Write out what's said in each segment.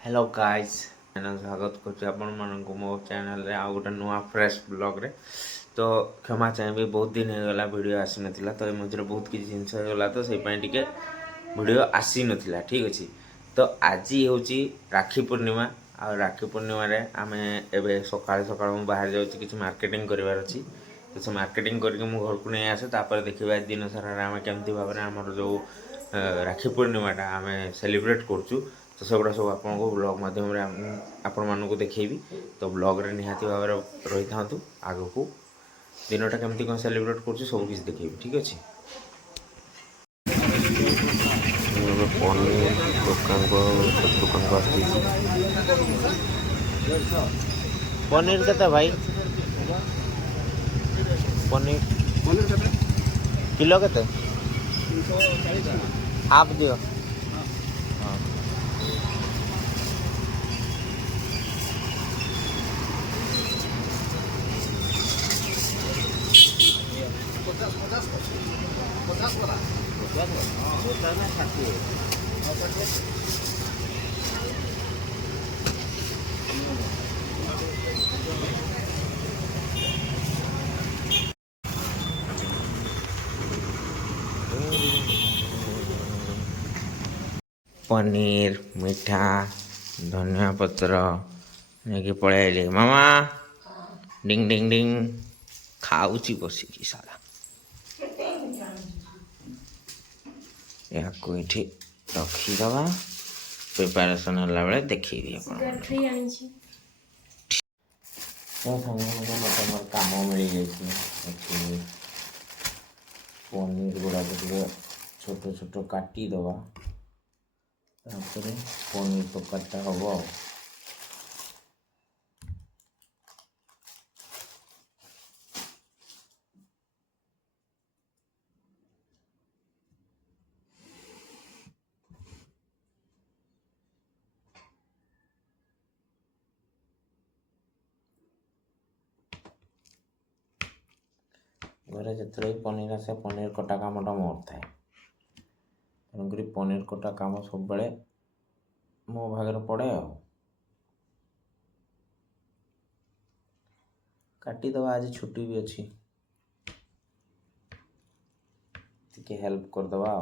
Hello guys मैं स्वागत करूँ मो चैनल रे आउ गोटे नुआ फ्रेश ब्लॉग रे। तो क्षमा चाहिए बहुत दिन होगा वीडियो आसी नाला तो मझे बहुत किसी जिनस होगा तो से टिके वीडियो आसी नाला ठीक अच्छे। तो आज हूँ राखी पूर्णिमा आ राखी पूर्णिमा रे आमे एबे सकाळ सकाळ बाहर जाऊँ कि मार्केटिंग करार अच्छी। तो से मार्केटिंग करके घर को नहीं आसे तापर देखा दिन सारा आम केमती भाव में आमर जो राखी पूर्णिमाटा आम सेलिब्रेट करूँ। तो सेगुड़ा सब आपको ब्लॉग माध्यम आपण मानक देखी। तो ब्लॉग रे निहाती भाव रही था आग को दिनटा केमती कौन सेलिब्रेट कर सब किसी देखी ठीक अच्छे। पनीर दुकान को पनीर के भाई पनीर किलो के आप दियो। पनीर मीठा धनिया पत्र नहीं पलैली मामा डिंग डिंग डिंग खाऊची बसिकी सारा या ये रखीदबा प्रिपेरेसन है बेले देखी मत कम मिल जाए पनीर गुड़ा छोट छोट काटिदबा पनीर तरकारीटा हम घरे जिते पनीर आसे पनीर कटा कामटा मोर थाए तेणुक पनीर कटा काम सब बड़े मो भागे पड़े काटिदबा आज छुट्टी भी अच्छी टिके हेल्प करदबा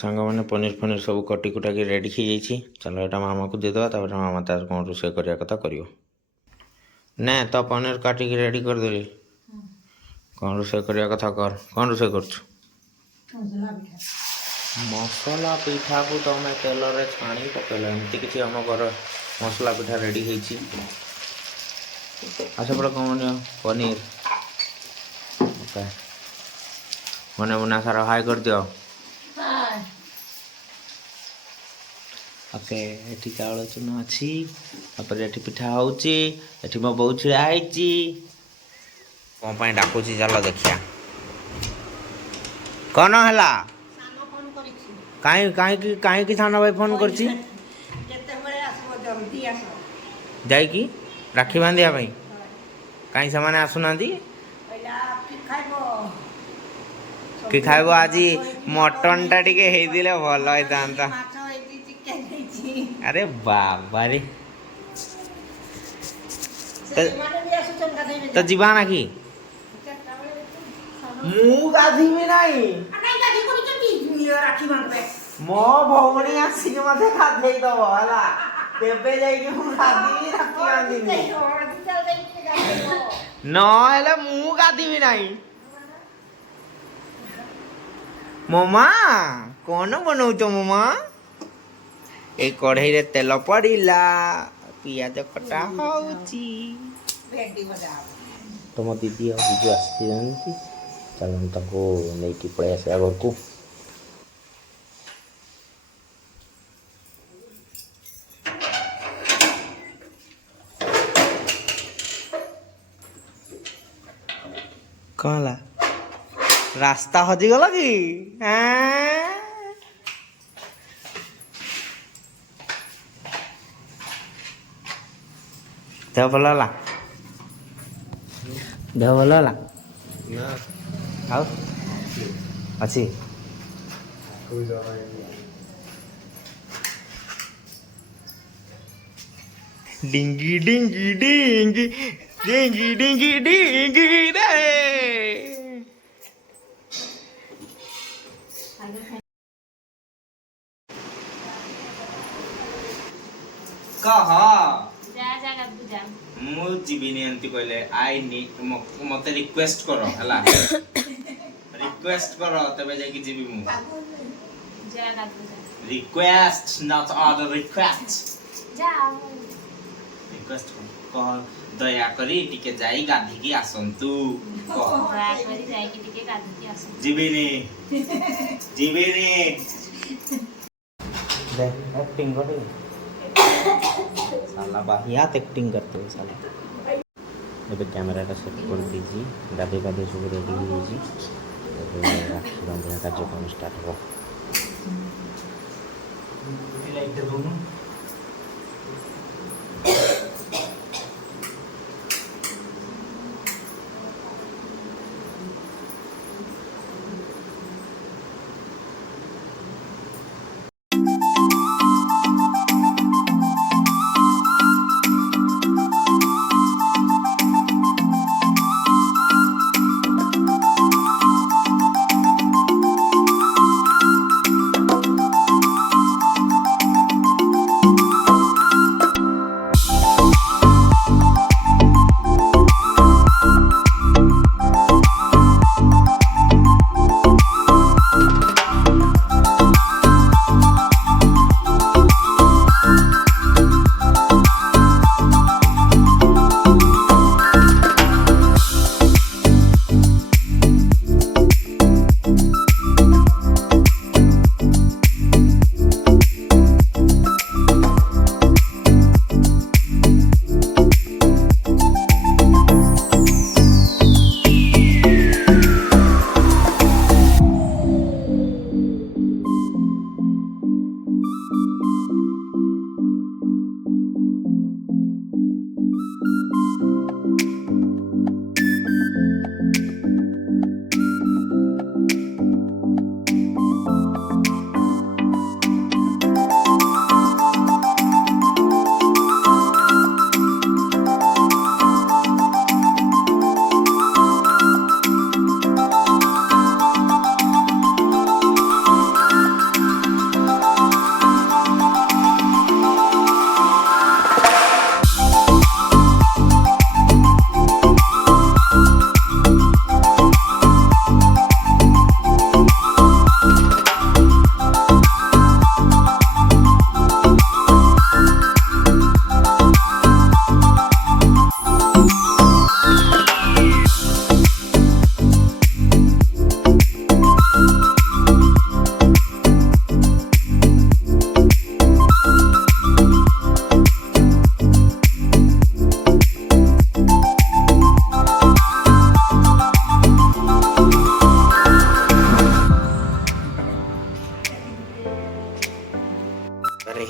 सांग मैंने पनीर फनीर सब कटी कुटा की रेडी हो जाइए। चलो यहाँ मामा को देदेवा तापर मामा तार कौन रोषे करने कथा कर ना तो पनीर काटिकी रेडी करदेली कौन रोषे करने कथा कर कौन रोषे कर मसला पिठा को तुम तेल रे छाणी पकेल एमती किसी आम घर मसला पिठा रेडी होती आसपटे कौन पनीर ओके मने मुना सारा हाई कर दियो ओके एठी चावल चूना अच्छी ये पिठा होची एठी मो बो छिड़ा आईची कौन पाई डाकुची चलो देखिया कौन हला काई की थाना भाई फोन करची जाइकी राखी बांधिया भाई कहीं से आसुना कि खाइब आज मटन टा टिके हेदिले भल होइतांता। अरे बाबा रे तो जीवा ना कि मु गाधीबी नहीं मो भौणी आसिक मते खादेई दबो हला तेबे जाइके मु गाधीबी राखी बांधिबी न हेले मु गाधीबी नहीं मोमा कौन बनाऊ मोमा ए कढ़ई रे तेल पड़िला पियाज कटा होची तो मो दीदी और जीजू आसती जानती चल हम ताको नहीं पड़े आसे घर को कहला रास्ता हजिगला कि देह भल है देह भल है ନା ଆଉ ଅଛି डिंगी डिंगी डिंगी डिंगी डिंगी डिंगी रे कह मु जीविनी एंती कहले आई नीड मते रिक्वेस्ट करो हला रिक्वेस्ट करो तबे जाकी जीवी मु request not order request request कह दया करी टिके जाई गाधी की आसंतु दया करी जाई की टिके गाधी की आसंतु जीविनी देख एक्टिंग करो साला बाहियात एक्टिंग करते हो साला ଏବେ କ୍ୟାମେରାଟା ସେଟ୍ କରିଦେଇଛି ଗାଧୋଇ ପାଧୋଇ ସବୁ ରେଡ଼ି ହେଇଯାଇଛି ଏବେ ରାକ୍ଷୀ ବାନ୍ଧିବା କାର୍ଯ୍ୟକ୍ରମ ଷ୍ଟାର୍ଟ ହେବ ଲାଇଟ୍ଟା ଦେଉନୁ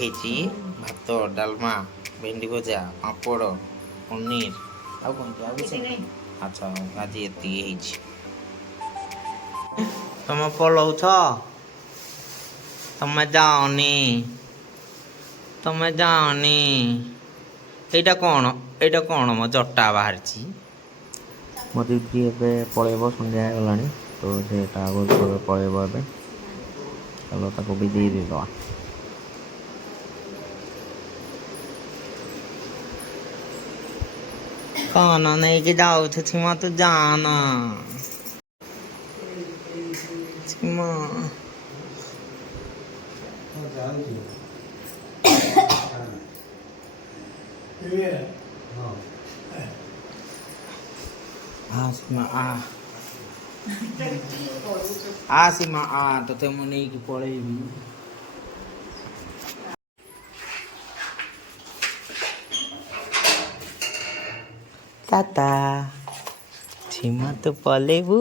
ହେଇଛି ଭାତ ଡାଲମା ଭେଣ୍ଡି ଭଜା ପାମ୍ପଡ଼ ପନିର ଆଉ କ'ଣ ଆଉ କିଛି ଆଚ୍ଛା ଆଜି ଏତିକି ହେଇଛି ତମେ ପଳଉଛ ତମେ ଯାଅନି ଏଇଟା କ'ଣ ମୋ ଜଟା ବାହାରିଛି ମୋ ଦିଦି ଏବେ ପଳେଇବ ସନ୍ଧ୍ୟା ହେଇଗଲାଣି ତ ସେଟା ଆଗରୁ ପଳେଇବ ଏବେ ଚାଲ ତାକୁ ବି ଦେଇଦେବା କ'ଣ ନେଇକି ଯାଉଛୁ ଛିମା ତୁ ଜାନା ଛିମା ସୀମା ସୀମା ତତେ ମୁଁ ନେଇକି ପଳେଇବି ताता छीमा तो पलेबू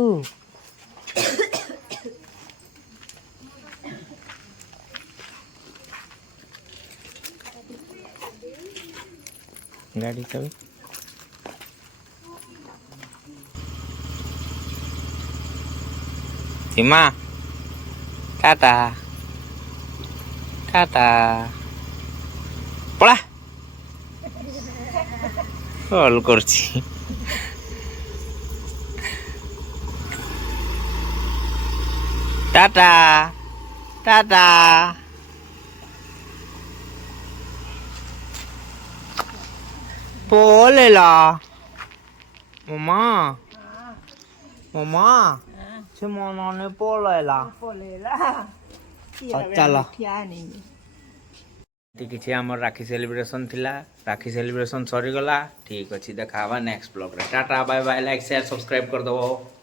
गाड़ी चल ସୀମା ଟାଟା ଟାଟା ପଳା କଲ୍ କରୁଛି ଟାଟା ଟାଟା ପଳେଇଲା ମାମା ମାମା ସେ ମୋ ନନେ ପଳେଇଲା ଚାଲ କିଛି ଆମର ରାକ୍ଷୀ ସେଲିବ୍ରେସନ୍ ଥିଲା ରାକ୍ଷୀ ସେଲିବ୍ରେସନ୍ ସରିଗଲା ଠିକ୍ ଅଛି ଦେଖା ହେବା ନେକ୍ସଟ ବ୍ଲଗ୍ରେ tata bye bye like share subscribe କରିଦେବ